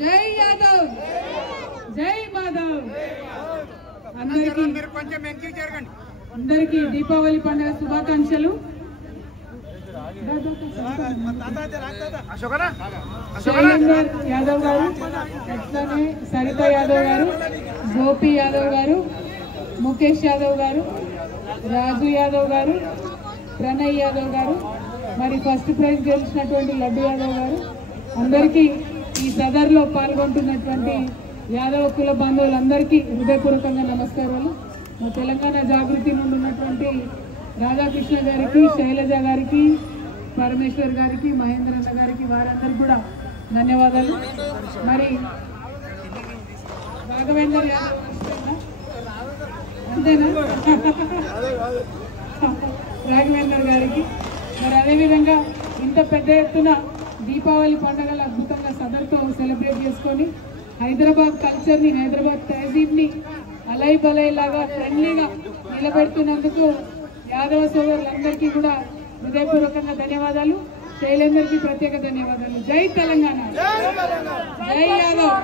జై యాదవ్ జై మాధవ్ అందరికీ దీపావళి పండుగ శుభాకాంక్షలు। శైలేందర్ యాదవ్ గారు, అట్లానే సరిత యాదవ్ గారు, గోపి యాదవ్ గారు, ముఖేష్ యాదవ్ గారు, రాజు యాదవ్ గారు, ప్రణయ్ యాదవ్ గారు, మరి ఫస్ట్ ప్రైజ్ గెలిచినటువంటి లడ్డు యాదవ్ గారు, అందరికీ ఈ సదర్లో పాల్గొంటున్నటువంటి యాదవ కుల బాంధవులందరికీ హృదయపూర్వకంగా నమస్కారాలు। మా తెలంగాణ జాగృతి నుండి ఉన్నటువంటి రాధాకృష్ణ గారికి, శైలజ గారికి, పరమేశ్వర్ గారికి, మహేంద్రన్న గారికి, వారందరికీ కూడా ధన్యవాదాలు। మరి రాఘవేందర్ యాదవ్ అంతేనా రాఘవేందర్ గారికి, మరి అదేవిధంగా ఇంత పెద్ద ఎత్తున దీపావళి పండుగలు అద్భుతంగా సదర్తో సెలబ్రేట్ చేసుకొని హైదరాబాద్ కల్చర్ని, హైదరాబాద్ తహజీబ్ని అలై బలై లాగా ఫ్రెండ్లీగా నిలబెడుతున్నందుకు యాదవ సోదరులందరికీ కూడా హృదయపూర్వకంగా ధన్యవాదాలు। శైలేందర్కి ప్రత్యేక ధన్యవాదాలు। జై తెలంగాణ, జై యాదవ్।